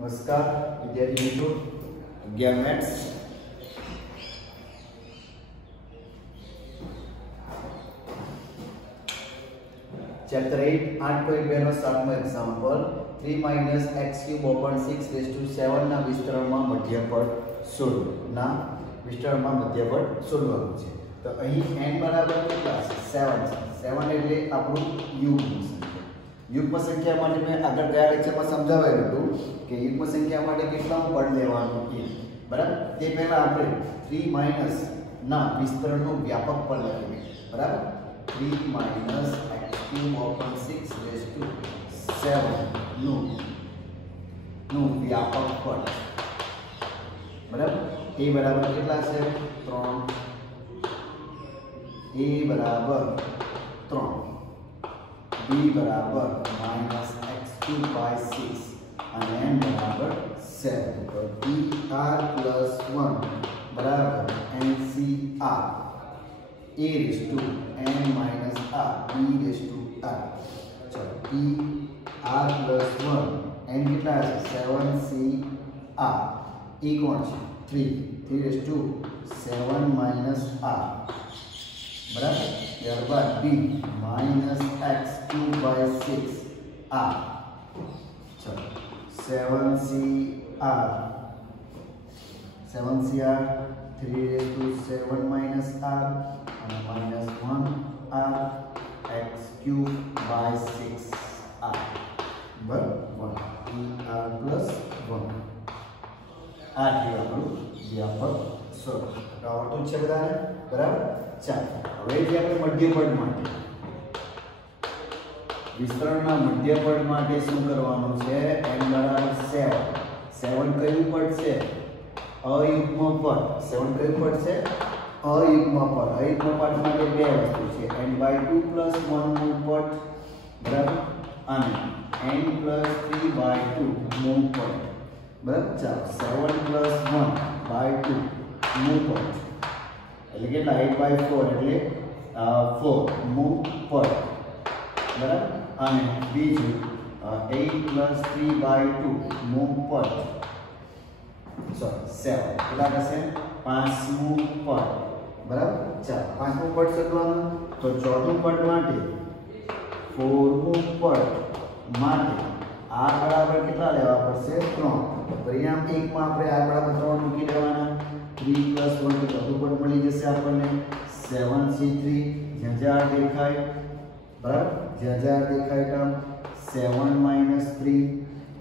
नमस्कार विद्यार्थी मित्रों, 11 मैथ्स चैप्टर 8 8.2 નો 7મો એક્ઝામ્પલ 3 - x³ / 6⁷ ના વિસ્તરણમાં મધ્યપદ શોધો ના વિસ્તરણમાં મધ્યપદ શોધવાનું છે। તો અહીં n બરાબર કેટલા છે 7 છે। 7 એટલે આપણું યુગ્મ સંખ્યા। યુગ્મ સંખ્યા માટે મેં આગળ ગયા લેક્ચરમાં સમજાવ્યું હતું કે યુગ્મ સંખ્યા માટે કેટલા પદ લેવાનું છે બરાબર। તે પહેલા આપણે 3 - ના વિસ્તરણનું વ્યાપક પદ લખીએ બરાબર। 3 - x³ / 6⁷ નું વ્યાપક પદ બરાબર। a બરાબર કેટલા છે 3 a બરાબર 3 b બરાબર -x³ / 6 અને n બરાબર 7 તો er+1 બરાબર ncr a⁻n - r b⁻r ચલો er+1 n કેટલા છે 7cr e કોણ છે 3 3 7 - r બરાબર। ત્યારબાદ b -x³ / 6r ચલો 7cr 3 7 - r અને -1r x³ / 6r બરાબર er+1 આ થયું આપણું વ્યાપક સ્વરૂપ। તો આવડતું છે બધાને બરાબર। ચાલો હવે જે આપણે મધ્યપદ માટે વિસ્તરણના મધ્યપદ માટે શું કરવાનું છે n બરાબર 7 7 કયું પદ છે અયુગ્મ પદ 7 કયું પદ છે અયુગ્મ પદ અયુગ્મ પદ માટે બે વસ્તુ છે n/2 + 1 નું પદ બરાબર અને n+3/2 નું પદ બરાબર। ચાલો 7 + 1/2 નું પદ એટલે કેટલા 8/4 એટલે 4 નું પદ બરાબર અને બીજું 8+3/2 નું પદ 7 કેટલા થશે 5મું પદ બરાબર। ચાલો 5મું પદ શોધવાનું તો ચોથું પદ માટે 4મું પદ માટે r બરાબર કેટલા લેવા પડશે 3 પરિણામ 1 માં આપણે r બરાબર 3 મૂકી દેવાના 3 + 1 તો ચોથું પદ મળી જશે આપણને 7c3 જ્યાં દેખાય બરાબર જ્યાં દેખાય ટર્મ 7 - 3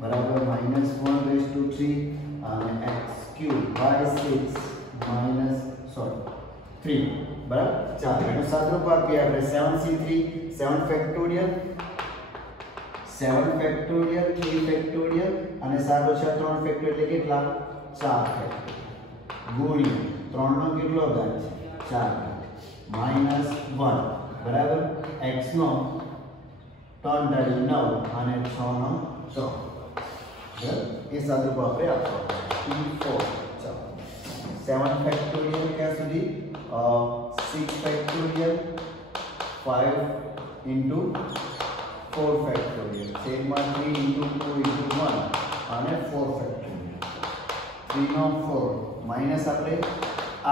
બરાબર -1/3 અને x³ / 3 બરાબર। ચાલો એનો સાદુરૂપ આપીએ આપણે 7c3 7 ફેક્ટોરિયલ 7 ફેક્ટોરિયલ 3 ફેક્ટોરિયલ અને 7 - 3 ફેક્ટોરિયલ એટલે કેટલા 4 ફેક્ટોરિયલ ગુણ્યા 3 નો કેટલો ઘાત છે 4 -1 બરાબર x નો 3 × 9 અને 6 નો 3 બરાબર। એ સાદુરૂપ આપણે આપવાનું p4 ચાલો 7 ફેક્ટોરિયલ ક્યાં સુધી 6 ફેક્ટોરિયલ 5 * 4 ફેક્ટોરિયલ છેદમાં 3 * 2 * 1 અને 4 ફેક્ટોરિયલ 3 નો 4 માઈનસ આપણે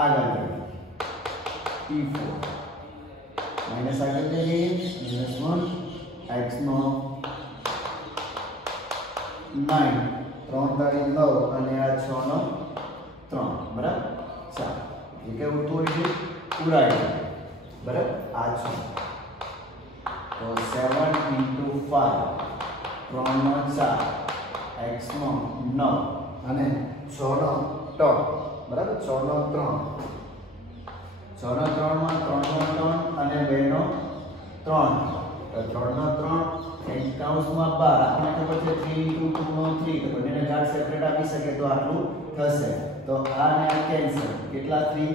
આગળ લઈએ p4 માઈનસ આગળ લઈએ -1 x નો 9 3 × 9 અને આ 6 નો 3 બરાબર। ચાલો જે કે ઉઠતું હોય છે ઉડાઈ બરાબર આ 6 તો 7 × 5 3 નો 4 x નો 9 અને 6 નો 3 બરાબર 6 નો 3 6 નો 3 માં 3 નો 3 અને 2 નો 3 તો 3 નો 3 એક કૌંસમાં 12 આપણે ખબર છે 3 * 2 નો 3 તો બંનેને ઘાત સેપરેટ આપી શકે તો આટલું થશે તો આ ને આ કેન્સલ કેટલા 3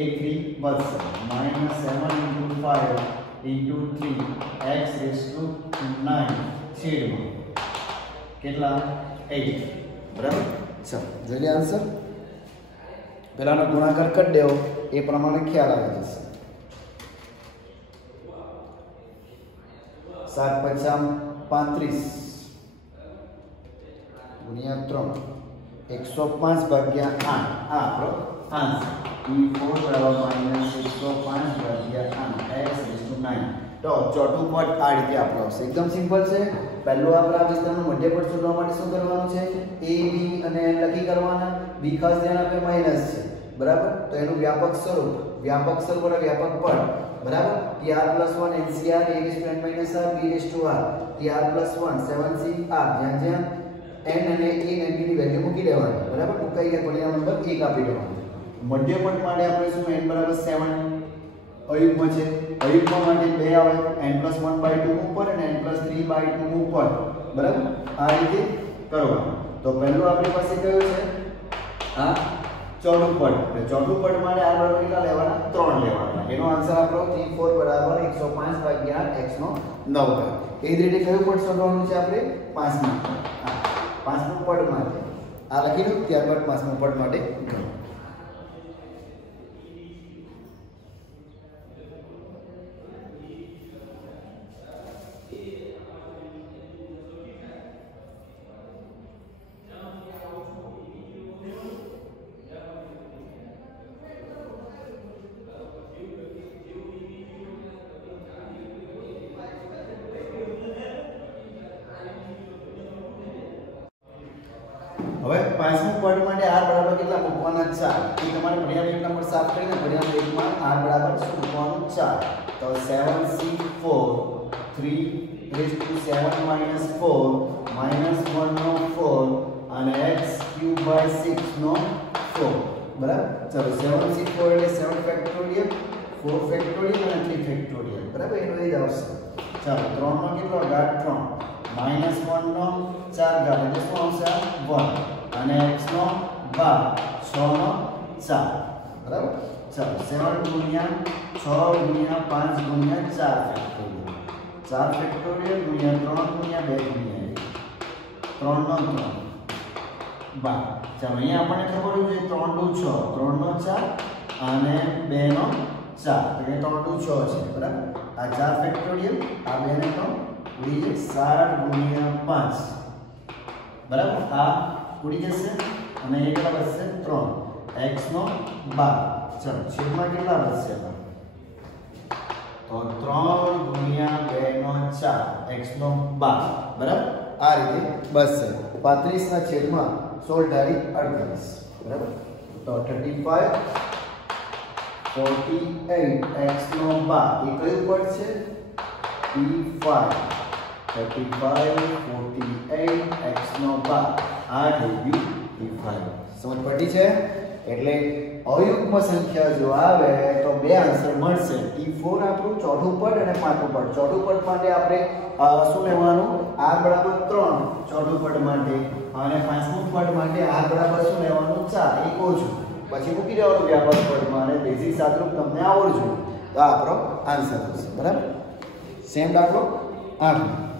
એક 3 વધશે -7 × 5 × 3 x⁹ છેદમાં કેટલા 8 બરાબર। ચાલો જોઈ લે આન્સર પહેલાનો ગુણાકાર કરી દેવો એ પ્રમાણે ખ્યાલ આવી જશે 7 × 5 = 35 ગુણ્યા 3 105 ભાગ્યા 8 આ આપણો આન્સર P4 બરાબર -105 ભાગ્યા 8 x રેઝ ટુ 9 તો ચોથું પદ આ રીતે આપણો આવશે એકદમ સિમ્પલ છે પહેલું આપણે આ વિસ્તારનું મધ્યપદ શોધવા માટે શું કરવાનું છે a b અને n લખી કરવાના b ખાસ ધ્યાન આપે માઈનસ છે બરાબર તો એનું વ્યાપક સ્વરૂપ અને વ્યાપક પદ બરાબર tr+1 ncr a raised to n minus r b raised to r tr+1 7cr જ્યાં n અને a ને b ની વેલ્યુ મૂકી દેવાની બરાબર મુકાઈ ગયા પરિણામ નંબર 1 આપી દેવાનો મધ્યપદ માટે આપણે શું n બરાબર 7 અયુગ્મ છે અયુગ્મ માટે 2 આવે n+1/2 ઉપર અને n+3/2 ઉપર બરાબર આ રીતે કરવાનું તો પહેલું આપણી પાસે કયું છે આ ચોથું પદ એટલે ચોથું પદ માટે r બરાબર કેટલા લેવાના 3 લેવાના એનો આન્સર આપણો P4 બરાબર 105 ભાગ્યા x નો 9 એ જ રીતે કયું પદ શોધવાનું છે આપણે પાંચમું પાંચમું પદ માટે આ લખી દો ત્યારબાદ પાંચમું પદ માટે ગણો હવે પાંચમું પદ માટે r બરાબર કેટલા મૂકવાના 4 એ તમારે પરિણામ એક નંબર સાફ કરીને પરિણામ 1 માં r બરાબર શું મૂકવાનું 4 તો 7c4 3 raised to 7 minus 4 minus 1 નો 4 અને x cube by 6 નો 4 બરાબર ચલો 7c4 એટલે 7 ફેક્ટોરિયલ 4 ફેક્ટોરિયલ અને 3 ફેક્ટોરિયલ બરાબર એનો એ જ આવશે ચાલો 3 નો કેટલો ઘાત 3 minus 1 નો 4 ઘાત એટલે શું આવશે 1 અને x નો 12 6 નો 4 બરાબર ચાલો 7 ગુણ્યા 6 ગુણ્યા 5 ગુણ્યા 4 ફેક્ટોરિયલ ગુણ્યા 3 ગુણ્યા 2 ગુણ્યા 3 નો 3 12 ચાલો અહીંયા આપણને ખબર હોય 3 દુ 6 3 નો 4 અને 2 નો 4 એટલે 3 દુ 6 છે બરાબર આ 4 ફેક્ટોરિયલ આ 2 ને 3 ઉડી જશે 7 ગુણ્યા 5 બરાબર આ ઉડી જશે અને એ કેટલા બચશે 3 x નો 12 ચલો છેદમાં કેટલા બચશે તો 3 ગુણ્યા 2 નો 4 x નો 12 બરાબર આ રીતે બચશે 35 ના છેદમાં 16 ધારી 48 બરાબર તો 35 48 x નો 12 એ કયું પદ છે P5 35 48 x નો 12 આ થઈ ગયું P5 સમજ પડી છે એટલે અયુગ્મ સંખ્યા જો આવે તો બે આન્સર મળશે P4 આપણું ચોથું પદ અને પાંચમું પદ ચોથું પદ માટે આપણે શું લેવાનું r બરાબર 3 ચોથું પદ માટે અને પાંચમું પદ માટે r બરાબર શું લેવાનું 4 એ કહું છું પછી મૂકી દેવાનું વ્યાપક પદમાં અને બેઝિક સાદરૂપ તમને આવડજો તો આ આપણો આન્સર થશે બરાબર સેમ દાખલો 8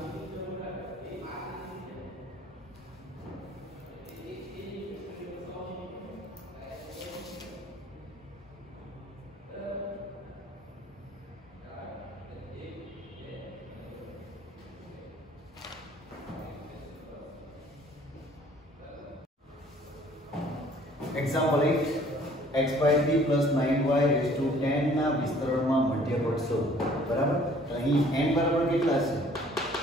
Example 8 x by 3 plus 9y raised to 10 ના વિસ્તરણમાં મધ્યપદ શોધો બરાબર તો અહીં n બરાબર કેટલા છે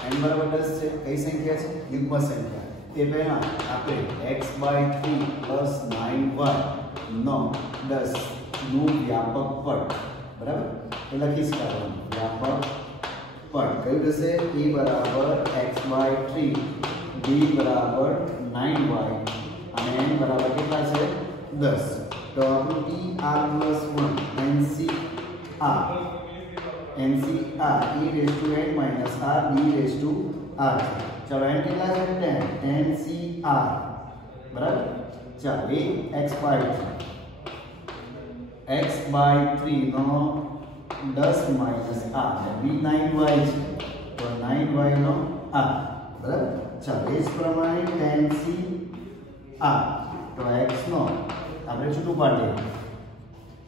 n બરાબર 10 છે કઈ સંખ્યા છે યુગ્મ સંખ્યા તે પહેલા આપણે x by 3 plus 9y નો 10 નું વ્યાપક પદ બરાબર એ લખી શકાય વ્યાપક પદ કયું થશે a બરાબર x by 3 b બરાબર 9y અને n બરાબર કેટલા છે 10 તો આપણું tr+1 ncr e raised to n minus r b raised to r ચલો n કેટલા છે 10 ncr બરાબર ચાલો એ x by 3 no 10 minus r b 9y છે તો 9y નો r બરાબર ચાલો એ જ પ્રમાણે 10cr તો x નો આપણે છૂટું પાડીએ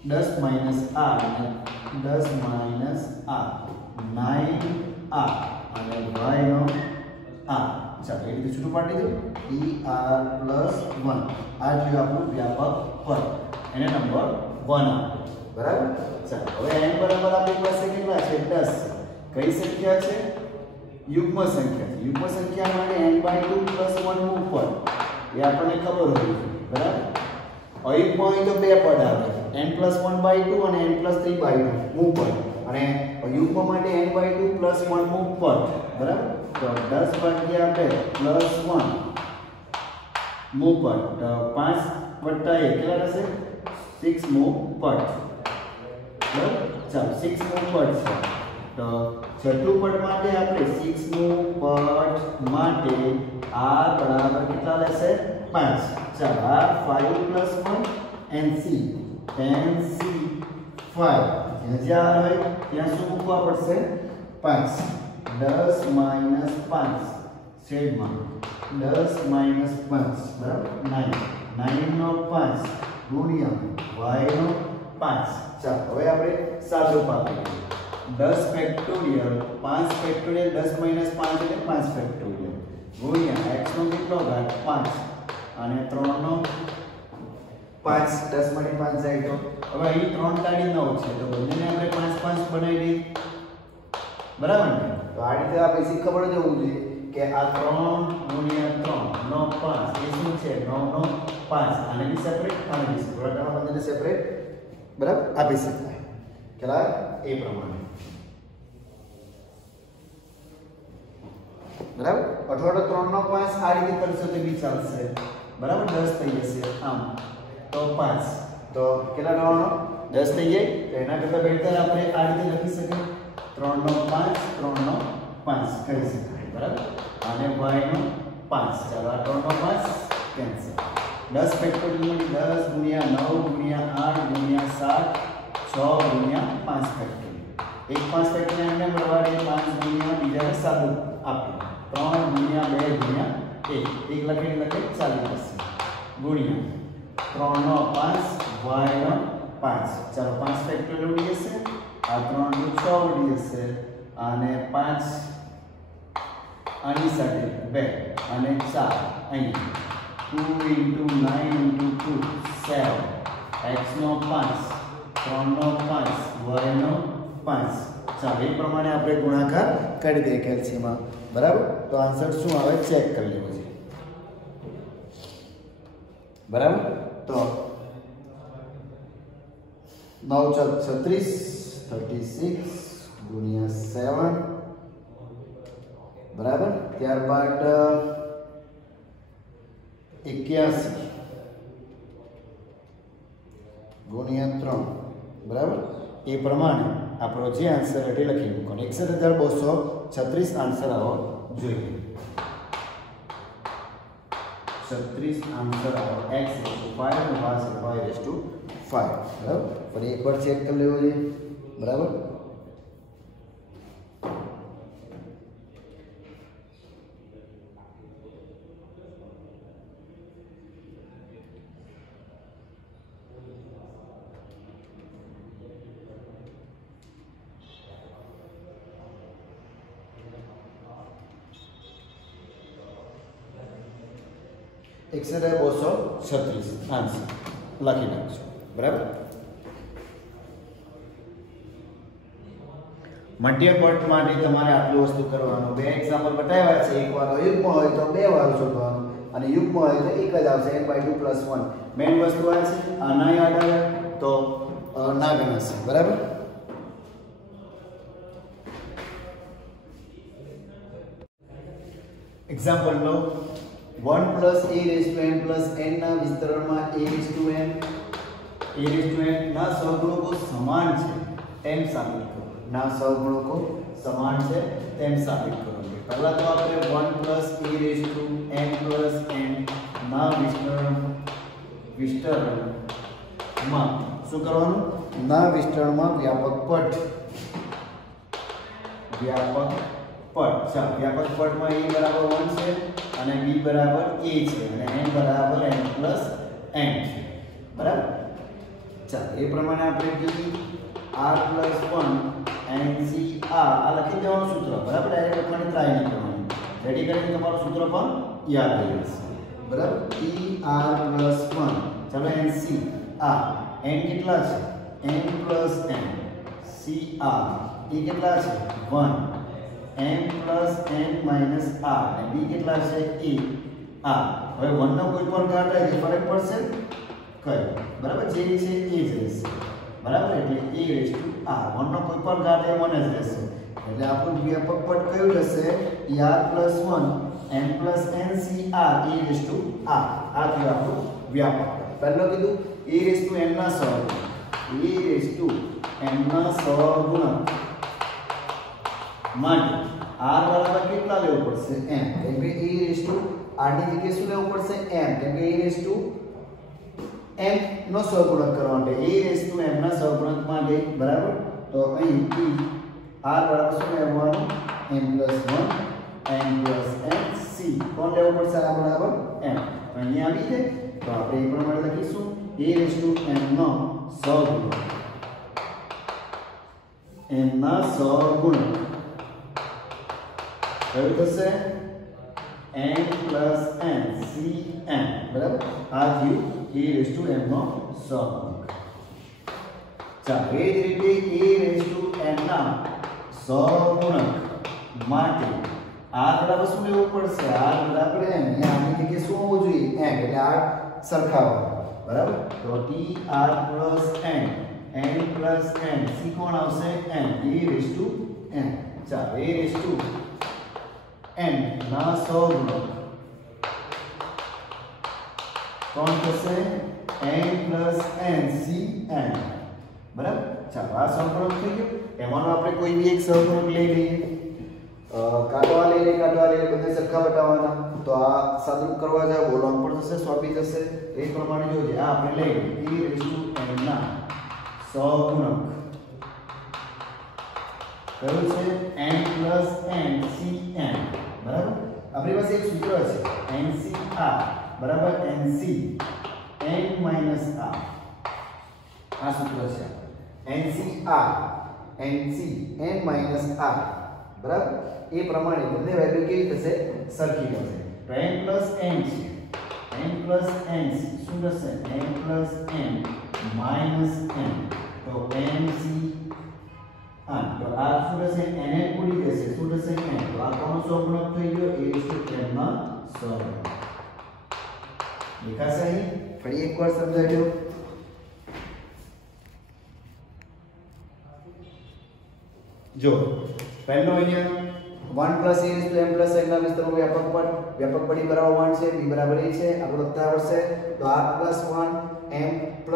10 minus r અને 10 minus r 9r અને y નો r ચાલો એ રીતે છૂટું પાડી દીધું er + 1 આ જો આપણું વ્યાપક પદ એને નંબર 1 આપ્યો બરાબર ચાલો હવે n બરાબર આપણી પાસે કેટલા છે 10 કઈ સંખ્યા છે યુગ્મ સંખ્યા છે યુગ્મ સંખ્યા માટે n/2 + 1 નું પદ એ આપણને ખબર હોવી જોઈએ બરાબર અયુગ્મ હોય તો બે પદ આવે n + 1/2 અને n + 3/2 નું પદ અને યુગ્મ માટે n/2 + 1 નું પદ બરાબર તો 10/2 + 1 નું પદ તો 5 + 1 કેટલા રહેશે 6 નું પદ બરાબર ચાલો 6 નું પદ છે તો છઠ્ઠું પદ માટે આપણે 6 નું પદ માટે r બરાબર કેટલા લેશે 5 ચાલો r 5 + 1 and c 10c5 જ્યાં હોય ત્યાં શું મૂકવા પડશે 5 10 - 5 છેદમાં 10 - 5 બરાબર 9 9 નો 5 ગુણ્યા y નો 5 ચાલો હવે આપણે સાદું પાડીએ 10 ફેક્ટોરિયલ 5 ફેક્ટોરિયલ 10 - 5 એટલે 5 ફેક્ટોરિયલ ગુણ્યા x નો કેટલો ઘાત 5 અને 3 નો 5 10 માંથી 5 જાય તો હવે અહીં 3 કાઢી 9 છે તો બંનેને આપણે 5 5 બનાવી દઈએ બરાબર ને તો આ રીતે આ બેસિક ખબર જ હોવું જોઈએ કે આ 3 ગુણ્યા 3 નો 5 એ શું છે 9 નો 5 આને બી સેપરેટ આને બી સેપરેટ આ બંનેને સેપરેટ બરાબર આપી શકાય કેટલા એ પ્રમાણે બરાબર અથવા તો 3 નો 5 આ રીતે કરશો તો બી ચાલશે બરાબર 10 થઈ જશે આમ તો 5 તો કેટલા લેવાનો 10 થઈ જાય તો એના કરતા બેટર આપણે આ રીતે લખી શકીએ 3 નો 5 3 નો 5 કરી શકાય બરાબર અને y નો 5 ચાલો આ 3 નો 5 કેન્સલ 10 ફેક્ટોરિયલ 10 ગુણ્યા 9 ગુણ્યા 8 ગુણ્યા 7 6 ગુણ્યા 5 ફેક્ટોરિયલ એક 5 ફેક્ટોરિયલ એમને મળવાડે 5 ગુણ્યા બીજાને સાદું આપ્યું 3 ગુણ્યા 2 ગુણ્યા 1 એક લખે ચાલી જશે ગુણ્યા 3 નો 5 y નો 5 ચાલો 5 ફેક્ટોરિયલ ઉડી જશે આ 3 નું 6 ઉડી જશે અને 5 આની સાથે 2 અને 4 અહીં 2 * 9 * 2 7 x નો 5 3 નો 5 y નો 5 ચાલો એ પ્રમાણે આપણે ગુણાકાર કરી દઈએ કેલ્શિયમમાં બરાબર તો આન્સર શું આવે ચેક કરી લેવો છે બરાબર તો 9 * 36 36 ગુણ્યા 7 બરાબર ત્યારબાદ 81 ગુણ્યા 3 બરાબર એ પ્રમાણે આપણો જે આન્સર એટલે લખી મૂકવાનો 61,236 આન્સર આવો જોઈએ 36 આન્સર આવો x = 5 અને y = 5 બરાબર ફરી એકવાર ચેક કરી લેવો જોઈએ બરાબર એકસઠ 236 આન્સર લખી નાખજો બરાબર મધ્યપટ માટે તમારે આટલી વસ્તુ કરવાનું બે એક્ઝામ્પલ બતાવ્યા છે એક વાર અયુગ્મ હોય તો બે વાર શોધવાનું અને યુગ્મ હોય તો એક જ આવશે n/2 + 1 મેઇન વસ્તુ આ છે આ ના યાદ આવે તો ના ગણાશે બરાબર એક્ઝામ્પલ લો 1 + a⁻n + n ના વિસ્તરણમાં a⁻n ના સહગુણકો સમાન છે તેમ સાબિત કરો ના સહગુણકો સમાન છે તેમ સાબિત કરો પહેલા તો આપણે 1 + a⁻n + n ના વિસ્તરણમાં શું કરવાનું ના વિસ્તરણમાં વ્યાપક પદ ચાલો વ્યાપક પદમાં a બરાબર 1 છે અને b બરાબર a છે અને n બરાબર n + n છે બરાબર ચાલો એ પ્રમાણે આપણે જોઈએ r + 1 nc આ લખી દેવાનું સૂત્ર બરાબર ડાયરેક્ટ લખવાની ટ્રાય નહીં કરવાની રેડી કરીને તમારું સૂત્ર પણ યાદ રહી જશે બરાબર ER + 1 ચાલો NC આ n કેટલા છે n + n CR એ કેટલા છે 1 m + n - r અને b કેટલા છે e r હવે 1 નો કોઈ પણ ઘાત આવે ફરક પડશે કઈ બરાબર જે છે એ જ રહેશે બરાબર એટલે e⁻r 1 નો કોઈ પણ ઘાત એ 1 જ રહેશે એટલે આપણું વ્યાપક પદ કયું રહેશે ER + 1 m + n CR e⁻r આ થયું આપણું વ્યાપક પદ પહેલો કીધું e⁻m ના સહગુણક e⁻m ના સહગુણક માટે r બરાબર કેટલા લેવું પડશે m કેમ કે e⁻r ની જગ્યાએ શું લેવું પડશે m કેમ કે e⁻m નો સહગુણક કરવા માટે e⁻m ના સહગુણક માટે બરાબર તો અહીં r બરાબર શું લેવાનું m + 1 n + n c કોણ લેવું પડશે r બરાબર m અહીંયા આવી જાય તો આપણે એ પ્રમાણે લખીશું e⁻m નો સહગુણક m ના સહગુણક કયું થશે n + n cm બરાબર આ થયું e⁻m નો સહગુણક ચાલો એ જ રીતે e⁻m ના સહગુણક માટે r બરાબર શું લેવું પડશે r બરાબર m આની જગ્યાએ શું હોવું જોઈએ m એટલે r સરખાવો બરાબર તો tr + n n + n c કોણ આવશે m e⁻m ચાલો e⁻m ના સહગુણક કોણ થશે n + n cm બરાબર ચાલો આ સહગુણક થઈ ગયું એમાંનો આપણે કોઈ બી એક સહગુણક લઈ લઈએ કાટવા લઈ લઈએ બધે સરખા બતાવવાના તો આ સાદું કરવા જાવ બોલવાનું પણ થશે સોંપી જશે એ પ્રમાણે જોજે આ આપણે લઈ e⁻m ના સહગુણક કયું છે n + n cm બરાબર આપણી પાસે એક સૂત્ર છે NCR બરાબર NC n - r આ સૂત્ર છે NCR NC n - r બરાબર એ પ્રમાણે બંને વેલ્યુ કેવી થશે સરખી થશે તો n + n છે n + n શું થશે n + n - n તો NC તો આ શું થશે n ઉડી જશે શું થશે n તો આ કોનો સહગુણક થઈ ગયો e⁻m ના સહગુણક દેખાશે અહીં ફરી એકવાર સમજાવજો જો પહેલો અહીંયા 1 + e⁻m + n ના વિસ્તરણનો વ્યાપક પદ બરાબર 1 છે b બરાબર a છે આપણે લખતા આવડશે તો r + 1 m +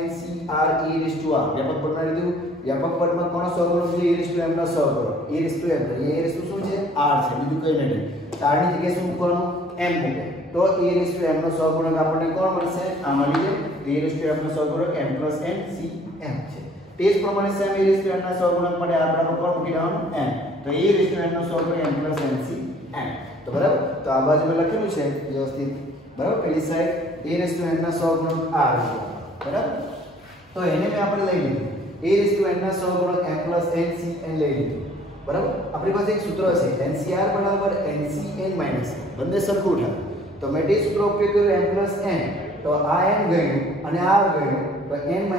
n CR e⁻r વ્યાપક પદમાં લીધું વ્યાપક પદમાં કોનો સહગુણક છે e⁻m નો સહગુણક e⁻m તો એ શું છે r છે બીજું કંઈ નહીં તો r ની જગ્યાએ શું મૂકવાનું m મૂકે તો e⁻m નો સહગુણક આપણને કોણ મળશે આ મળી જાય e⁻m નો સહગુણક m + n cm છે તે જ પ્રમાણે સેમ e⁻m ના સહગુણક માટે આપણે કોણ મૂકી દેવાનું m તો e⁻m નો સહગુણક m + n cm તો બરાબર તો આ બાજુ મેં લખેલું છે વ્યવસ્થિત બરાબર પેલી સાઈડ e⁻m ના સહગુણક r બરાબર તો એને મેં આપણે લઈ લીધું e⁻m ના સહગુણક m + n cm લઈ લીધું બરાબર આપણી પાસે એક સૂત્ર છે NCR = NCn - બંને સરખું થાય તો મેં તે સૂત્ર ઉપયોગ કર્યો m + n તો આ n ગયું અને r ગયું તો n -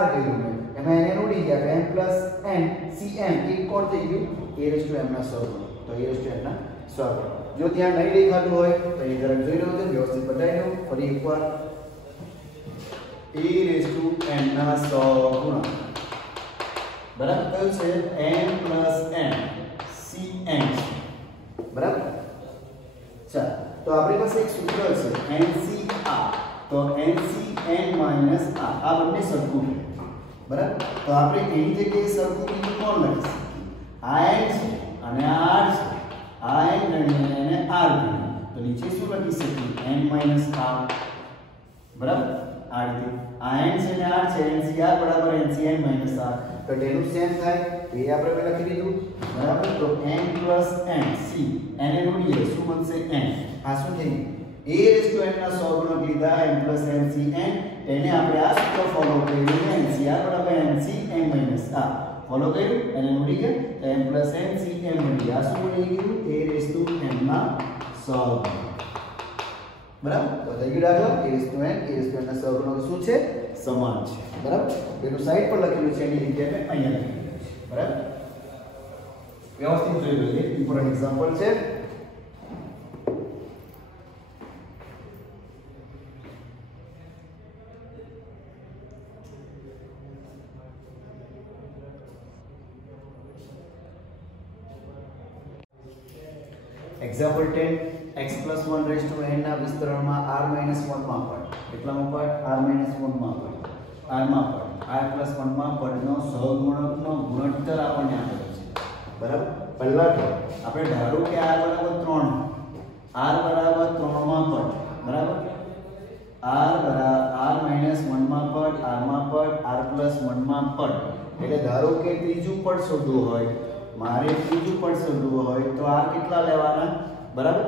r ગયું એમાં n ઉડી ગયા m + n cm એ કોણ થઈ ગયું e⁻m ના સહગુણક તો e⁻m ના સહગુણક જો ત્યાં નહીં દેખાતું હોય તો એ જરાક જોઈ લો તો વ્યવસ્થિત બતાવી દઉં ફરી એકવાર e⁻m ના સહગુણક બરાબર કયું છે n + n cm બરાબર ચાલો તો આપણી પાસે એક સૂત્ર છે NCR તો NCn - r આ બંને સરખું છે બરાબર તો આપણે એની જગ્યાએ સરખું બીજું કોણ લખી શકીએ આ n છે અને આ r છે આ n ગણીએ અને r ગણીએ તો નીચે શું લખી શકીએ n - r બરાબર આ રીતે આ n છે અને r છે NCR = NCn - r તો તેનું સેમ થાય એ આપણે લખી દીધું બરાબર તો n + n c n ઉડીએ શું બનશે n આ શું થઈ e⁻m ના સહગુણક લીધા m + n cn એને આપણે આ સૂત્ર ફોલો કર્યું NCR = NCn - r ફોલો કર્યું અને ઉડી ગયા તો m + n cm ઉડી આ શું બની ગયું e⁻m ના સહગુણક બરાબર તો થઈ ગયું દાખલો a ના સહગુણકો શું છે સમાન છે બરાબર એનું સાઈડ પર લખેલું છે એની જગ્યાએ અહીંયા લખેલું છે બરાબર વ્યવસ્થિત જોઈ લઈએ ઇમ્પોર્ટન્ટ એક્ઝામ્પલ છે Example 10 x plus 1 raised to n ના વિસ્તરણમાં r minus 1 માં પડ કેટલામાં પડ r minus 1 માં પડ r માં પડ r plus 1 માં પડનો સહગુણકનો ગુણોત્તર આપણને આપેલો છે બરાબર પહેલા તો આપણે ધારો કે r બરાબર 3 માં પડ બરાબર r minus 1 માં પડ r માં પડ r plus 1 માં પડ એટલે ધારો કે ત્રીજું પડ શોધવું હોય મારે ત્રીજું પદ શોધવું હોય તો r કેટલા લેવાના બરાબર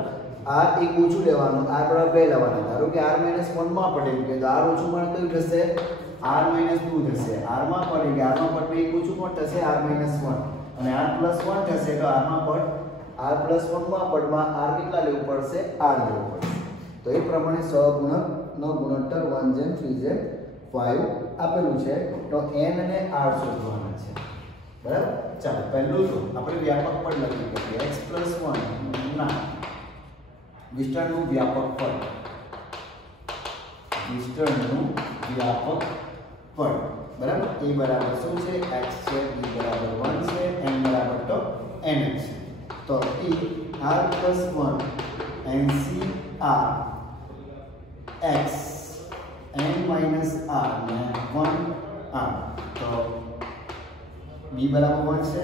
r એક ઓછું લેવાનું r બરાબર 2 લેવાના ધારો કે r - 1 માં પડે કે તો r ઓછું મળે તો થશે r - 2 થશે r માં પડે કે r માં પડ એક ઓછું પણ થશે r - 1 અને r + 1 થશે તો r માં પડ r + 1 માં પડમાં r કેટલા લેવું પડશે r લેવું પડશે તો એ પ્રમાણે સહગુણકનો ગુણોત્તર 1:3:5 આપેલું છે તો n અને r શોધવાના છે બરાબર ચાલો પહેલું તો આપણે વ્યાપક પદ લખી શકીએ x + 1 ના વિસ્તરણનું વ્યાપક પદ બરાબર a બરાબર શું છે x છે b બરાબર 1 છે n બરાબર તો n છે તો e r + 1 nc r x n - r ને 1 r તો b બરાબર 1 છે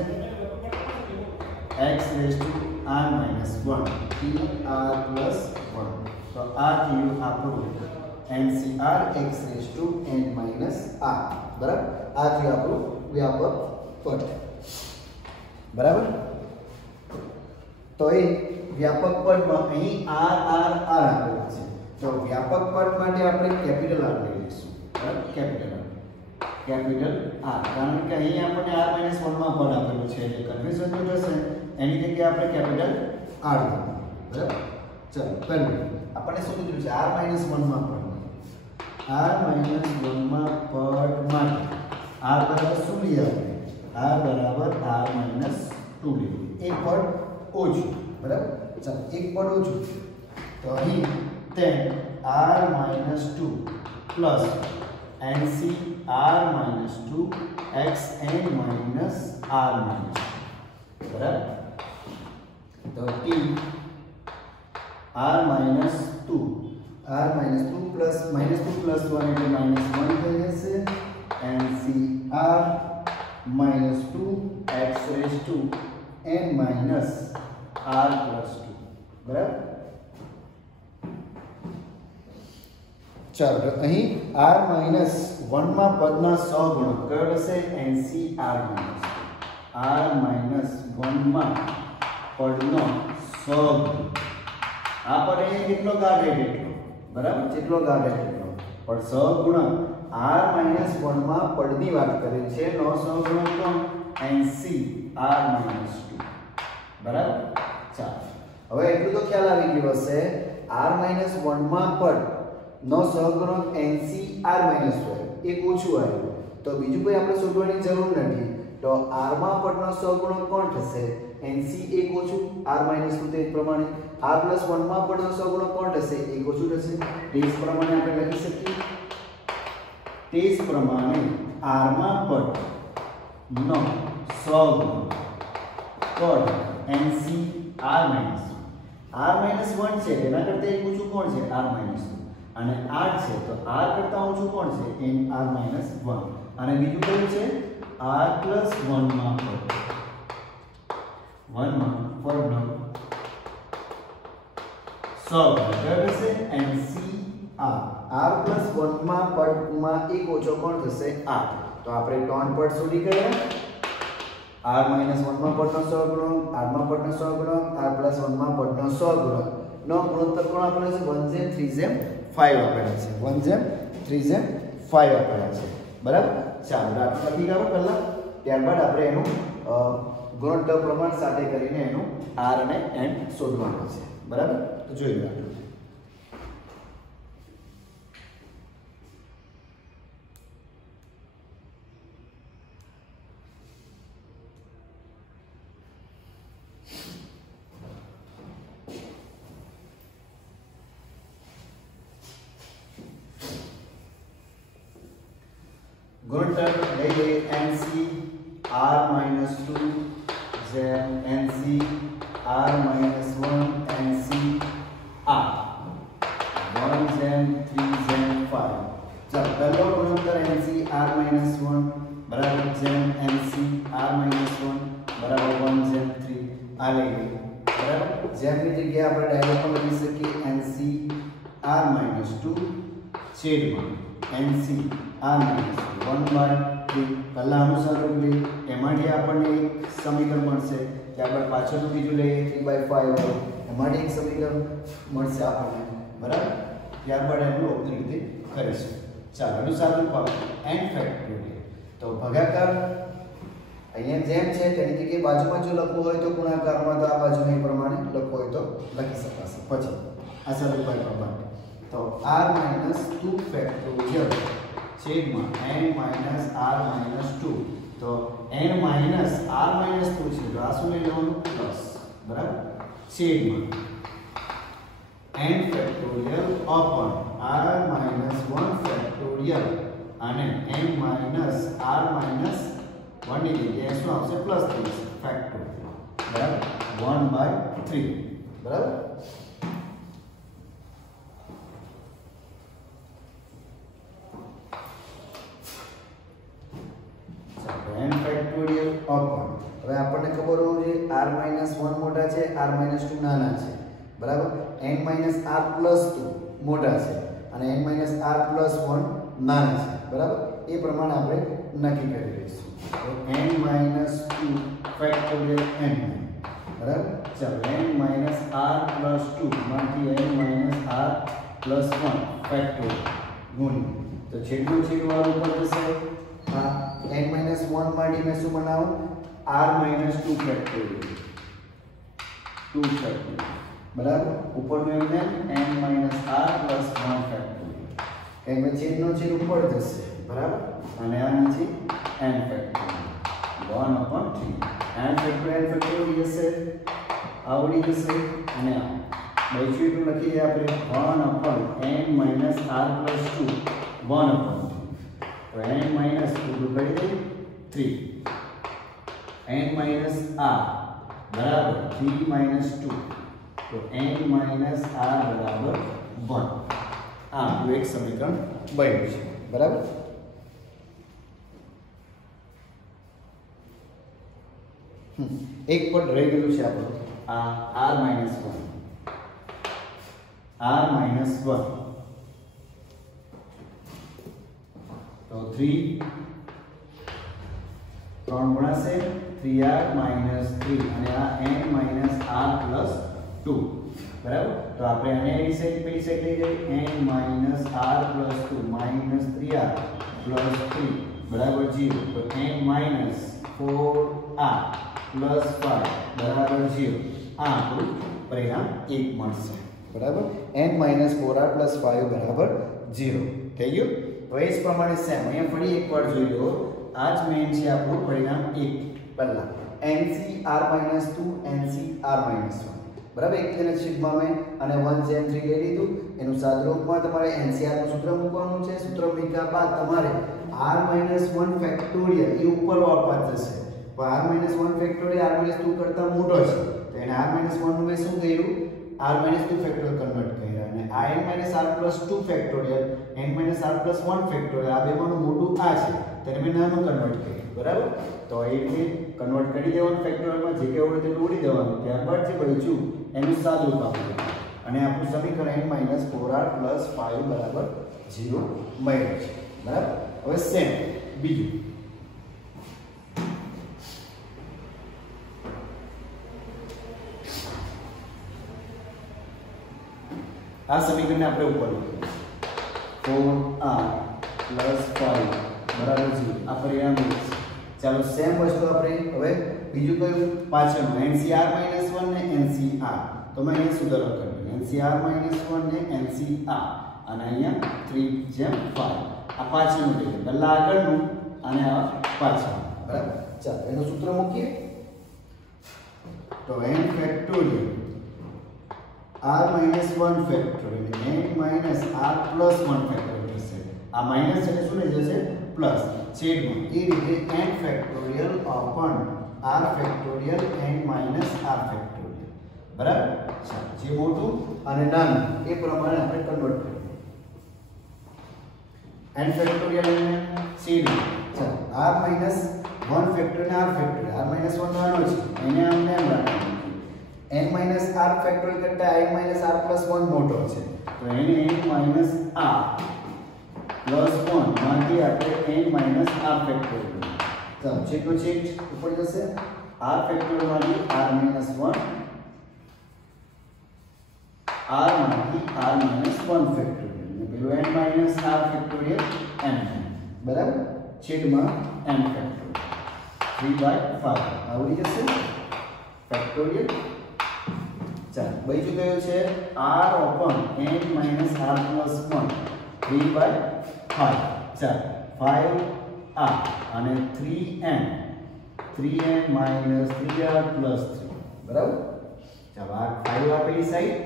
x raised to r minus 1 p r plus 1 તો આ થયું આપણું ncr x raised to n minus r બરાબર આ થયું આપણું વ્યાપક પદ બરાબર તો એ વ્યાપક પદમાં અહીં r r r આપેલું છે તો વ્યાપક પદ માટે આપણે કેપિટલ r લઈ લઈશું બરાબર કેપિટલ R કારણ કે અહીં આપણને r - 1 માં પદ આપેલું છે એટલે કન્ફ્યુઝન ન થશે એની જગ્યાએ આપણે કેપિટલ R લઈશું બરાબર ચલો પહેલું આપણે શું કીધું છે r - 1 માં પદ r - 1 માં પદ માટે r બરાબર શું લઈએ આપણે r બરાબર r - 2 લઈએ એક પદ ઓછું બરાબર ચલો એક પદ ઓછું તો અહીં then r - 2 plus nc r - 2 xn - r - બરાબર તો t r - 2 plus -2 plus 1 એટલે -1 થઈ જશે nc r - 2 x raised to n minus r plus 2 બરાબર ચાલો અહીં r - 1 માં પદના સહગુણક કયો હશે ncr - r - 1 માં પદનો સહગુણક આ પર અહીં કેટલો ગાઢ એટલો બરાબર જેટલો ગાઢ એટલો પણ સહગુણક r - 1 માં પદની વાત કરે છે નો સહગુણક કોણ ncr - 2 બરાબર ચાલો હવે એટલું તો ખ્યાલ આવી ગયો હશે r - 1 માં પદ નો સહગુણક ncr - 2 એક ઓછું આવ્યું તો બીજું કોઈ આપણે શોધવાની જરૂર નથી તો r માં પડનો સહગુણક કોણ થશે nc એક ઓછું r - 2 તે પ્રમાણે r + 1 માં પડનો સહગુણક કોણ થશે એક ઓછું થશે તે જ પ્રમાણે આપણે લખી શકીએ તે જ પ્રમાણે r માં પડનો સહગુણક કોણ nc r - 1 છે એના કરતા એક ઓછું કોણ છે r - 2 અને r છે તો r કરતા ઓછું કોણ છે r - 1 અને બીજું કયું છે r + 1 માં પદ 1 માં પદનો સહગુણક હશે ncr r + 1 માં પદમાં એક ઓછો કોણ થશે r તો આપણે ત્રણ પદ શોધી કાઢ્યા r - 1 માં પદનો સહગુણક r માં પદનો સહગુણક r + 1 માં પદનો સહગુણક નો ગુણોત્તર કોણ આપેલો છે 1:3:5 આપેલા છે 1:3:5 આપેલા છે બરાબર ચાલો આપણે લખી કાઢો પહેલા ત્યારબાદ આપણે એનું ગુણોત્તર પ્રમાણ સાથે કરીને એનું r અને n શોધવાનું છે બરાબર તો જોઈ લો गुणोत्तर ले लिए NC R-2 जेम NC R-1 NC R 1 जेम 3 जेम 5 चलो पहला गुणोत्तर NC R-1 बराबर जेम NC R-1 बराबर 1 जेम 3 आ ले गई बराबर जेम की जगह આપણે ડાયરેક્ટ પણ લખી શકીએ NC R-2 છેદમાં NC R-1/3 પહેલા અનુસાર લઈએ એમાંથી આપણને એક સમીકરણ મળશે કે આપણે પાછળનું બીજું લઈએ 3/5 એમાંથી એક સમીકરણ મળશે આપણને બરાબર ત્યારબાદ આપણે ઓપની રીતે કરીશું ચાલો અનુસાર રૂપ આપણે n ફેક્ટોરિયલ તો ભાગાકાર અહીંયા જેમ છે તેની જગ્યાએ બાજુમાં જો લખવું હોય તો ગુણાકારમાં તો આ બાજુને એ પ્રમાણે લખવું હોય તો લખી શકાશે પછી આ સરળ પ્રમાણે તો R-2 factorial छेदमा n minus r-2 तो n माइनस r-2 છે તો આ શું લઈ લેવાનું પ્લસ બરાબર છેદમાં n factorial upon r-1 factorial અને n માઇનસ r-1 ની જગ્યાએ શું આવશે પ્લસ થશે ફેક્ટોરિયલ બરાબર 1/3 બરાબર n ફેક્ટોરિયલ અપોન હવે આપણને ખબર હોવી જોઈએ r-1 મોટા છે r-2 નાના છે બરાબર n-r+2 મોટા છે અને n-r+1 નાના છે બરાબર એ પ્રમાણે આપણે નક્કી કરી લઈશું તો n-2 ફેક્ટોરિયલ n બરાબર ચાલો n-r+2 માંથી n-r+1 ફેક્ટોરિયલ ગુણ્યા તો છેદનું છેદવાળું ઉપર જશે हाँ n-1 माटी में શું બનાવું r-2 ફેક્ટોરિયલ 2 ફેક્ટોરિયલ બરાબર ઉપરનું એમને n-r+1 ફેક્ટોરિયલ કેમ કે છેદનો છેદ ઉપર જશે બરાબર અને આ નીચે n ફેક્ટોરિયલ 1/3 n ફેક્ટોરિયલ જશે આવડી જશે અને આ બચ્યું એટલું લખી દે આપણે 1/n-r+2 1/3 तो n माइनस 2 કરી દે 3 n माइनस r बराबर 3 माइनस 2 तो n माइनस r बराबर 1 આ એક સમીકરણ બન્યું છે બરાબર એક પર રહી ગયું છે આપણું આ r-1 r-1 तो 3 गुणा से 3r - 3 અને આ n - r+2 બરાબર તો આપણે આને એ સાઈડ પે સાઈડ લઈ જઈએ n - r+2 - 3r + 3 બરાબર 0 તો n - 4r + 5 બરાબર 0 આ આપણું પરિણામ 1 મળશે બરાબર n - 4r + 5 બરાબર 0 થઈ ગયું तो इस प्रमाण सेम अहीं फरी एक बार જોઈ લો आज मेन છે આપણું પરિણામ 1 પહેલા NC R-2 NC R-1 બરાબર એક તેને છેદમાં મેં અને 1 જેમ 3 લઈ લીધું એનું સાદરૂપમાં તમારે NCR નું સૂત્ર મૂકવાનું છે સૂત્ર મૂક્યા બાદ તમારે R-1 ફેક્ટોરિયલ એ ઉપર વાપરવા જશે પણ R-1 ફેક્ટોરિયલ R-2 કરતા મોટો છે તો એને R-1 નું મેં શું કર્યું R-2 ફેક્ટોરિયલ કન્વર્ટ કર્યા અને n-r+2 ફેક્ટોરિયલ n-r+1 ફેક્ટોરિયલ આ બેમાંનું મોટું આ છે તેને મેં નાનું કન્વર્ટ કર્યું બરાબર તો એ રીતે કન્વર્ટ કરી દેવાનું ફેક્ટોરિયલમાં જે કે હોય તે ઉડી દેવાનું ત્યારબાદ જે બચ્યું એનું સાદુરૂપ આપી અને આપણું સમીકરણ n - 4r + 5 બરાબર 0 મળ્યું છે બરાબર હવે સેમ બીજું આ સમીકરણને આપણે ઉપર લખીએ 4r + 5 બરાબર 0 આ પરિણામ મળશે ચાલો સેમ વસ્તુ આપણે હવે બીજું કયું પાછળનું NCR - 1 ને NCR તો મેં અહીંયા સુધારો કર્યો NCR -1 ને NCR અને અહીંયા 3/5 આ પાછળનું થઈ ગયું પહેલા આગળનું અને આ પાછળનું બરાબર ચાલો એનું સૂત્ર મૂકીએ તો n factorial r - 1 factorial n - r + 1 factorial થશે આ માઈનસ એટલે શું થઈ જશે પ્લસ છેદમાં એ રીતે n factorial upon r factorial n - r factorial બરાબર ચાલો જે મોટું અને નાનું એ પ્રમાણે આપણે કન્વર્ટ કરીએ n ફેક્ટોરિયલ અને છેદમાં ચાલો r - 1 factorial r factorial r - 1 નાનો છે એને આમને એમ રાખવાનું n - r ફેક્ટોરિયલ કરતા n - r + 1 મોટો છે તો એને n - r +1 માંથી આપણે n - r ફેક્ટોરિયલ ચાલો છેદનો છેદ ઉપર જશે r ફેક્ટોરિયલ માંથી r - 1 r માંથી r - 1 ફેક્ટોરિયલ ને પેલું n - r ફેક્ટોરિયલ n બરાબર છેદમાં n ફેક્ટોરિયલ 3/5 આવડી જશે ફેક્ટોરિયલ ચાલો બીજું કયું છે r upon n - r + 1 3/5 ચાલો 5r અને 3n 3n - 3r + 3 બરાબર ચાલો આ 5 આપેલી સાઈડ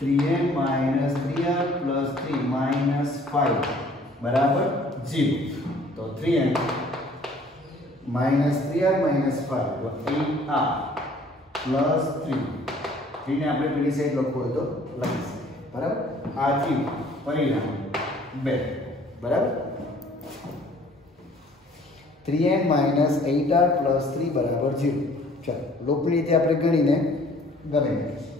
3n - 3r + 3 -5 બરાબર 0 તો 3n - 3r - 5 તો 8r + 3 3 ને આપણે પેલી સાઈડ લખવું હોય તો લખી શકીએ બરાબર આ થયું પરિણામ 2 બરાબર 3n - 8r + 3 બરાબર 0 ચાલો લોપની રીતે આપણે ગણીને ગમે લખીશું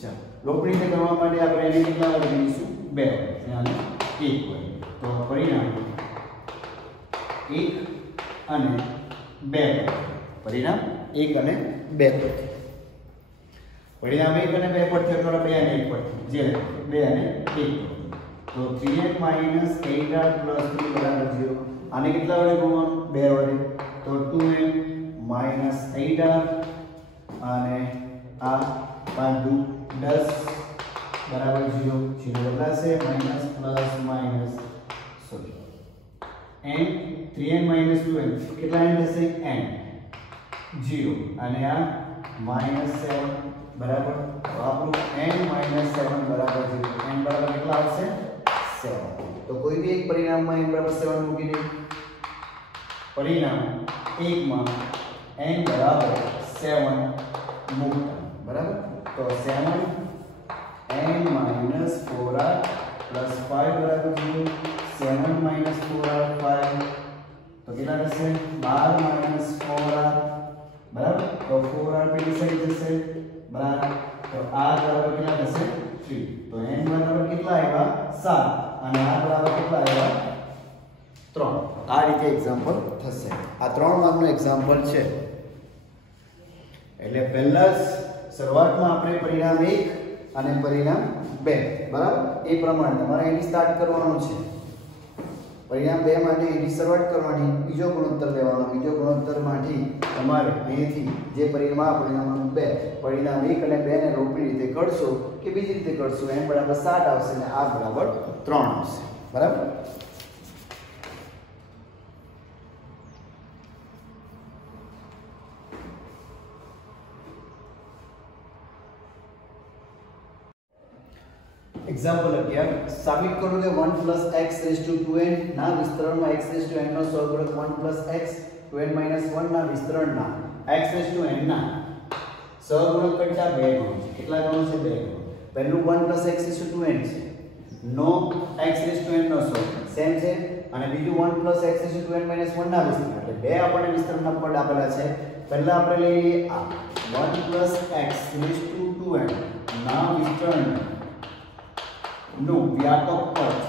ચાલો લોપની રીતે ગણવા માટે આપણે એને કેટલા વડે ગણીશું 2 વડે અને 1 વડે તો પરિણામ 1 અને 2 પરિણામ 1 અને 2 પરિણામ 1 અને 2 પરથી અથવા 2 અને 1 પરથી જે 2 અને 1 તો 3n - 8r + 3 બરાબર 0 આને કેટલા વડે ગુણવાનું 2 વડે તો 2n - 8r અને આ 5 10 બરાબર 0 0 બદલાશે minus plus minus sorry n 3n - 2n કેટલા n થશે n 0 અને આ -7 બરાબર તો આપણું n - 7 બરાબર 0 n બરાબર કેટલા આવશે 7 તો કોઈ બી એક પરિણામમાં n બરાબર 7 મૂકી દે પરિણામ 1 માં n બરાબર 7 મૂકતા બરાબર તો 7 n - 4r + 5 બરાબર 0 7 - 4r 5 તો કેટલા થશે 12 - 4r બરાબર તો 4r પેલી સાઈડ જશે બરાબર તો r બરાબર કેટલા થશે 3 તો n બરાબર કેટલા આવ્યા 7 અને r બરાબર કેટલા આવ્યા 3 આ રીતે એક્ઝામ્પલ થશે આ 3 માર્કનું એક્ઝામ્પલ છે એટલે પહેલા જ શરૂઆતમાં આપણે પરિણામ 1 અને પરિણામ 2 બરાબર એ પ્રમાણે તમારે એની સ્ટાર્ટ કરવાનું છે પરિણામ 2 માટે એની શરૂઆત કરવાની બીજો ગુણોત્તર લેવાનો બીજો ગુણોત્તરમાંથી તમારે અહીંથી જે પરિણામ 2 પરિણામ 1 અને 2 ને લોપની રીતે કરશો કે બીજી રીતે કરશો n બરાબર 7 આવશે અને r બરાબર 3 આવશે બરાબર एग्जांपल 11 साबित करो कि 1 + x⁴2n ના વિસ્તરણમાં x⁴n નો સહગુણક 1 + x 2n - 1 ના વિસ્તરણના x⁴n ના સહગુણક કરતા 2 ગણો છે કેટલા ગણો છે 2 ગણો પહેલું 1 + x⁴2n છે નો x⁴n નો સહગુણક સેમ છે અને બીજું 1 + x⁴n - 1 ના વિસ્તરણ એટલે બે આપણે વિસ્તરણના પદ આપેલા છે પહેલા આપણે લઈ લઈએ આ 1 + x⁴2n ના વિસ્તરણ નો વ્યાપક પદ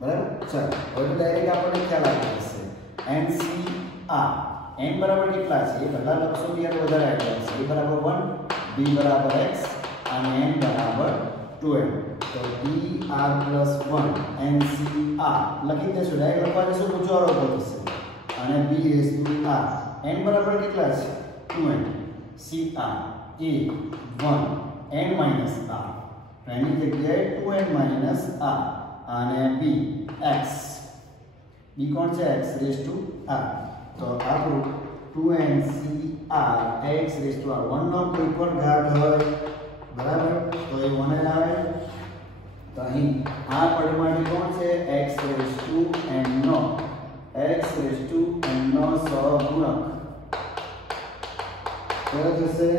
બરાબર ચાલો હવે ડાયરેક્ટ આપણે ખ્યાલ આવી જશે NCR n બરાબર કેટલા છે એ બધા લખશો ત્યારે વધારે આવી જશે a બરાબર 1 b બરાબર x અને n બરાબર 2n तो dr plus 1 ncr લખી દેશો ડાયરેક્ટ લખવા જશો તો ચોરો થશે અને b raised to r n બરાબર કેટલા છે 2n cr a 1 n minus r તો એની જગ્યાએ 2n minus r અને b x b કોણ છે x raised to r તો આપણું 2ncr x raised to r 1 નો કોઈ પણ ઘાત હોય બરાબર તો એ 1 જ આવે તો અહીં આ પદ માટે કોણ છે x raised to n નો સહગુણક કયો થશે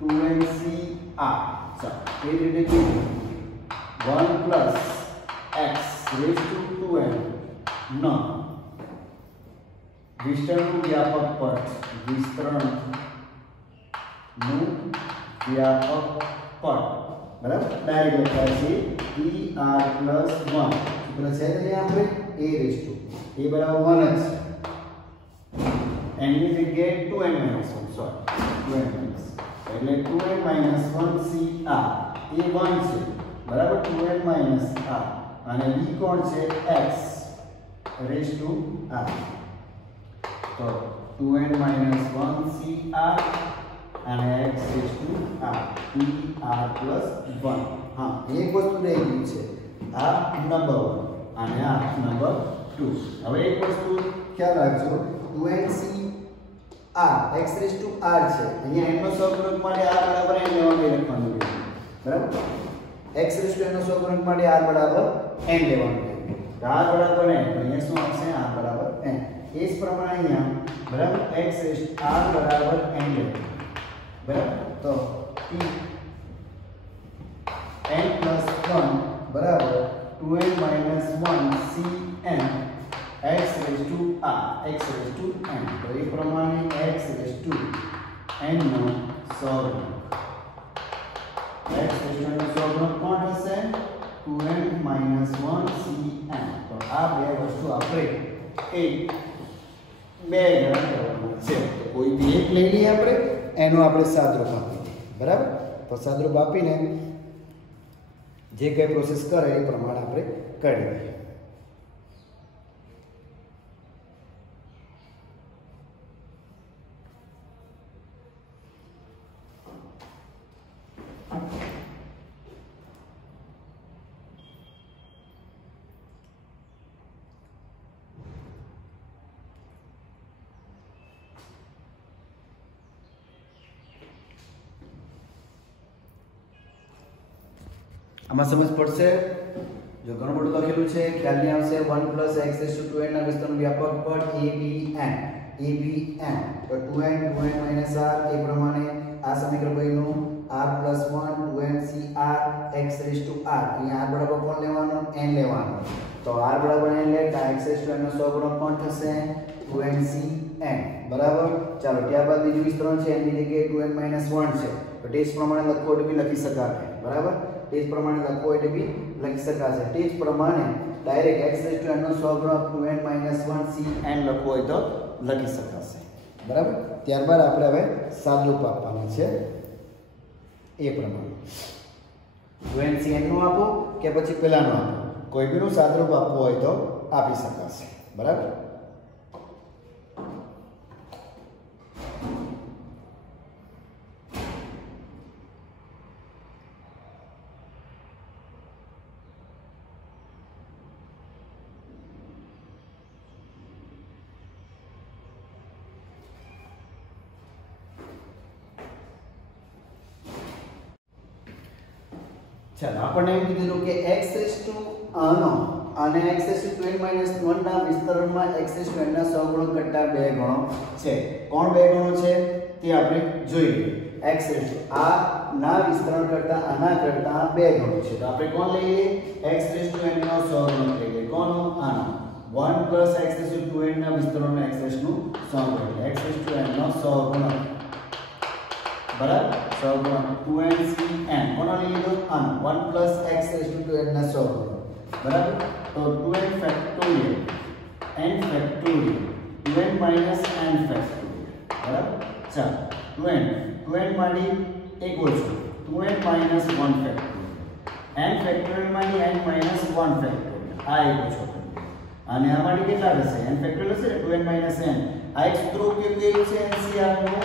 2ncr ચાલો એ રીતે કીધું 1 plus x raised to 2n નો વિસ્તરણનું વ્યાપક પદ વિસ્તરણનું વ્યાપક પદ બરાબર ડાયરેક્ટ લખાય છે er plus 1 સૂત્ર છે અહીંયા આપણે a raised to a બરાબર 1 જ છે n ની જગ્યાએ 2n minus 1 sorry 2n minus એટલે 2n minus 1 cr એ 1 છે બરાબર 2n minus r અને b કોણ છે x raised to r तो 2n minus 1 cr અને x raised to r er plus 1 हाँ एक वस्तु રહી ગઈ છે આ નંબર 1 અને આ નંબર 2 હવે એક વસ્તુ ખ્યાલ રાખજો 2nc r x raised to r છે અહીંયા n નો સહગુણક માટે r બરાબર n લેવાનું લખવાનું છે બરાબર x raised to n નો સહગુણક માટે r બરાબર n લેવાનું છે r બરાબર n અહીંયા શું આવશે r બરાબર n इस प्रमाण यहाँ बराबर x raised r बराबर n बराबर तो p n plus 1 बराबर 2n minus 1 cn x raised to r x raised to n तो ये प्रमाण x raised to n નો સહગુણક x raised to n નો સહગુણક કોણ હશે 2n minus 1 cn तो આ બે વસ્તુ આપણે એક બે ગણ કરવાનું છે તો કોઈ બી એક લઈ લઈએ આપણે એનો આપણે સાદરૂપ આપી દઈએ બરાબર તો સાદરૂપ આપીને જે કઈ પ્રોસેસ કરે એ પ્રમાણે આપણે કરી દઈએ આમાં સમજ પડશે જો ઘણું બધું લખેલું છે ખ્યાલ નહીં આવશે 1 plus x raised to 2n ના વિસ્તરણનું વ્યાપક પદ abn તો 2n minus r એ પ્રમાણે આ સમીકરણ બન્યું r plus 1 2ncr x raised to r અહીંયા r બરાબર કોણ લેવાનું n લેવાનું તો r બરાબર n લે તો x raised to n નો સહગુણક કોણ થશે 2ncn બરાબર ચાલો ત્યારબાદ બીજું વિસ્તરણ છે એની જગ્યાએ 2n minus 1 છે તો તે જ પ્રમાણે લખવું હોય તો બી લખી શકાય બરાબર તે જ પ્રમાણે લખવું હોય તો બી લખી શકાશે તે જ પ્રમાણે direct x raised to n નો સહગુણક 2n minus 1 cn લખવું હોય તો લખી શકાશે બરાબર ત્યારબાદ આપણે હવે સાદરૂપ આપવાનું છે એ પ્રમાણે 2ncn નું આપો કે પછી પેલાનું આપો કોઈ બીનું સાદરૂપ આપવું હોય તો આપી શકાશે બરાબર ચાલો આપણને એમ કીધું કે x raised to નો અને x raised to 2n minus 1 ના વિસ્તરણમાં x raised to n ના સહગુણક કરતા બે ગણો છે કોણ બે ગણો છે તે આપણે જોઈએ x raised to આ ના વિસ્તરણ કરતા આના કરતા બે ગણો છે તો આપણે કોણ લઈએ x raised to n નો સહગુણક લઈએ કોનો આનો 1 plus x raised to 2n ના વિસ્તરણમાં x raised નું સહગુણક x raised to n નો સહગુણક बराबर सहगुणक 2ncn કોનો લીધો આનો 1 plus x raised to 2n ના સહગુણક બરાબર તો 2n factorial n factorial 2n minus n factorial બરાબર ચાલો 2n માંથી એક ઓછું 2n minus 1 factorial n factorial માંથી n માઈનસ 1 ફેક્ટોરિયલ આ એક પૂછો અને આ માટે કેટલા રહેશે n ફેક્ટોરિયલ હશે 2n માઈનસ n આ એક સૂત્ર ઉપયોગ કર્યું છે NCR નું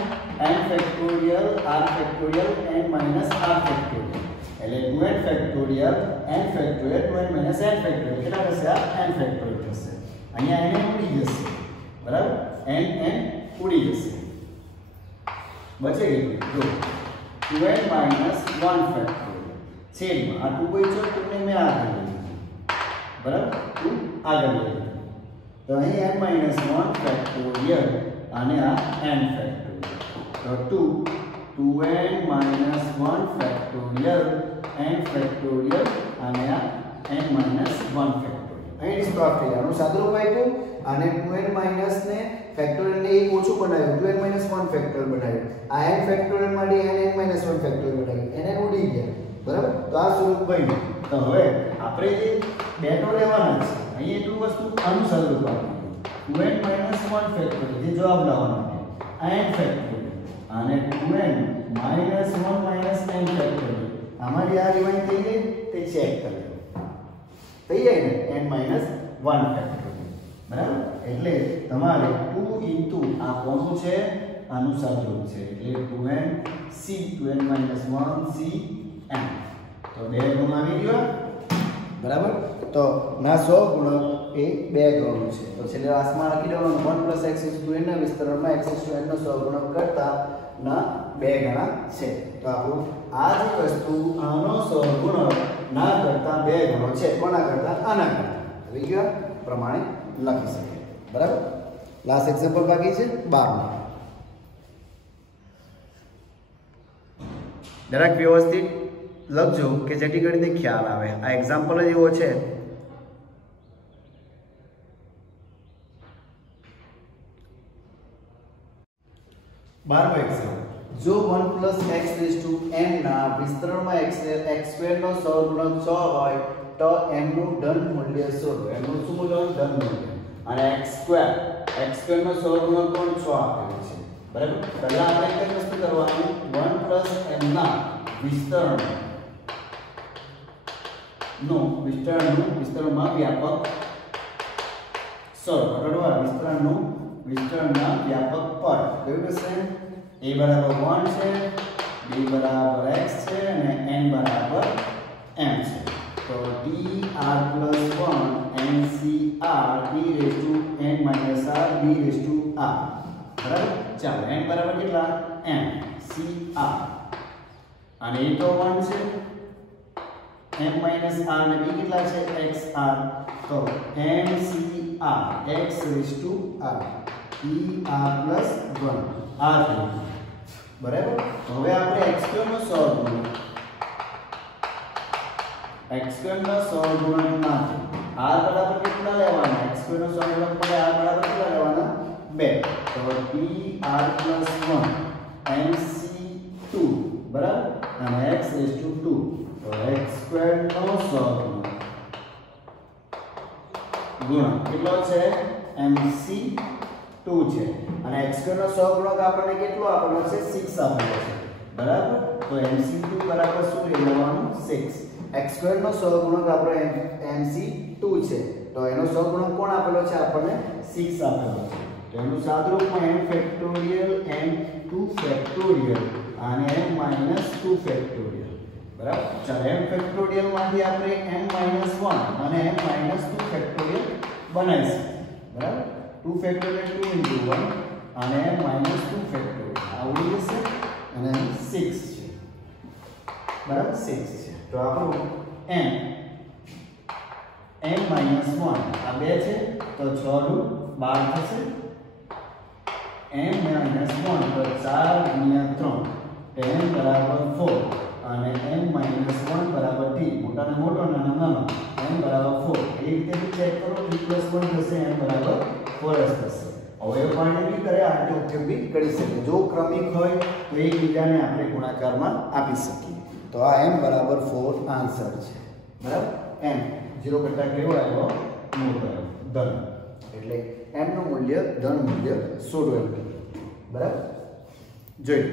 n factorial r factorial n minus r factorial એટલે 2n factorial n factorial 2n minus n factorial કેટલા થશે આ n ફેક્ટોરિયલ થશે અહીંયા n ઉડી જશે બરાબર n ઉડી જશે બચે ગયું જો 2n માઈનસ 1 ફેક્ટોરિયલ છેદમાં આ 2 કોઈ છે 2 ને મેં આગળ લઈ લીધું બરાબર 2 આગળ લઈ લીધું તો અહીં n માઈનસ 1 ફેક્ટોરિયલ અને આ n ફેક્ટોરિયલ તો 2n minus 1 factorial n factorial અને આ n માઈનસ 1 ફેક્ટોરિયલ અહીં સ્ટોપ થઈ આનું સાદુરૂપ આપ્યું અને 2n માઈનસ ને ફેક્ટોરિયલ ને એક ઓછું બનાવ્યું 2n માઈનસ 1 ફેક્ટોરિયલ બનાવ્યું આ n ફેક્ટોરિયલ માંથી n માઈનસ 1 ફેક્ટોરિયલ બનાવ્યું n ઉડી ગયા બરાબર તો આ સ્વરૂપ બન્યું તો હવે આપણે જે બે તો લેવાના છે અહીં એટલું વસ્તુ આનું સાદુરૂપ આપ્યું 2n માઈનસ 1 ફેક્ટોરિયલ જે જવાબ લાવવાનો છે આ n ફેક્ટોરિયલ અને 2n minus 1 minus n factorial આમાંથી આ રિવાઇન્ડ થઈ ગઈ તે ચેક કરી લો થઈ જાય ને n માઈનસ 1 ફેક્ટોરિયલ બરાબર એટલે તમારે 2 ઇન્ટુ આ કોનું છે આનું સાદુરૂપ છે એટલે 2n c 2n minus 1 c n તો બે ગુણ આવી ગયો બરાબર તો ના 100 ગુણક એ બે ગણું છે તો છેલ્લે આસમાં લખી દેવાનું 1 + x * n ના વિસ્તરણમાં x * n નો 100 ગુણક કરતા ના બે ગણા છે તો આપણું આ જે વસ્તુ આનો 100 ગુણક ના કરતા બે ગણો છે કોના કરતા આના કરતા આવી ગયો પ્રમાણે લખી શકીએ બરાબર લાસ્ટ એક્ઝામ્પલ બાકી છે 12 દરેક વ્યવસ્થિત લખજો કે જેથી કરીને ખ્યાલ આવે આ એક્ઝામ્પલ જ એવો છે 12 એક્ઝામ્પલ જો 1 + x * n ના વિસ્તરણમાં x2 નો સહગુણક 6 હોય તો m નું ધન મૂલ્ય શોધો m નું શું મૂલ્ય ધન મૂલ્ય અને x2 નો સહગુણક પણ 6 આપેલો છે બરાબર પહેલા આપણે કઈ વસ્તુ કરવાની 1 + n ના વિસ્તરણમાં વ્યાપક સરળ વિસ્તરણના વ્યાપક પદ કયું હશે a બરાબર 1 છે b બરાબર x છે અને n બરાબર m છે તો dr + 1 ncr e⁻n - r b⁻r બરાબર ચાલો n બરાબર કેટલા m cr અને એ તો 1 છે m - r અને b કેટલા છે xr તો mcr x⁻r er + 1 r બરાબર હવે આપણે x2 નો સહગુણક ના r બરાબર કેટલા લેવાના x2 નો સહગુણક પડે r બરાબર કેટલા લેવાના 2 તો dr + 1 mc2 બરાબર અને x⁻2 તો x2 નો સહગુણક ગુણક કેટલો છે mc2 છે અને x2 નો સહગુણક આપણને કેટલો આપેલો છે 6 આપેલો છે બરાબર તો mc2 બરાબર શું લેવાનું 6 x2 નો સહગુણક આપણે mc2 છે તો એનો સહગુણક કોણ આપેલો છે આપણને 6 આપેલો છે તો એનું સાદુરૂપમાં m ફેક્ટોરિયલ m2 ફેક્ટોરિયલ અને m - 2 ફેક્ટોરિયલ બરાબર ચાલો m ફેક્ટોરિયલ માંથી આપણે m - 1 અને m - 2 ફેક્ટોરિયલ બનાવીશું બરાબર 2 ફેક્ટોરિયલ 2 * 1 અને m - 2 ફેક્ટોરિયલ આવડી જશે અને 6 છે બરાબર 6 છે તો આપણું m - 1 આ 2 છે તો 6 નું 12 થશે m - 1 તો 4 × 3 m બરાબર 4 અને m - 1 બરાબર t મોટાને મોટો નાનો નાનો m બરાબર 4 એ રીતે ચેક કરો t + 1 થશે m બરાબર 4 જ થશે હવે પાણી બી કરે આટલો ઉપયોગ બી કરી શકીએ જો ક્રમિક હોય તો એકબીજાને આપણે ગુણાકારમાં આપી શકીએ તો આ m બરાબર 4 આન્સર છે બરાબર m 0 કરતા કેવો આવ્યો મોટો આવ્યો ધન એટલે m નું મૂલ્ય ધન મૂલ્ય શોધો બરાબર જોઈ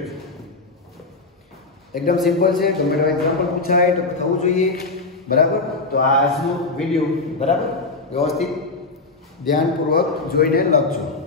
એકદમ સિમ્પલ છે ગમે તેવા એક્ઝામ્પલ પૂછાય તો થવું જોઈએ बराबर। तो આજનો વિડિયો બરાબર વ્યવસ્થિત ધ્યાનપૂર્વક જોઈને લખજો।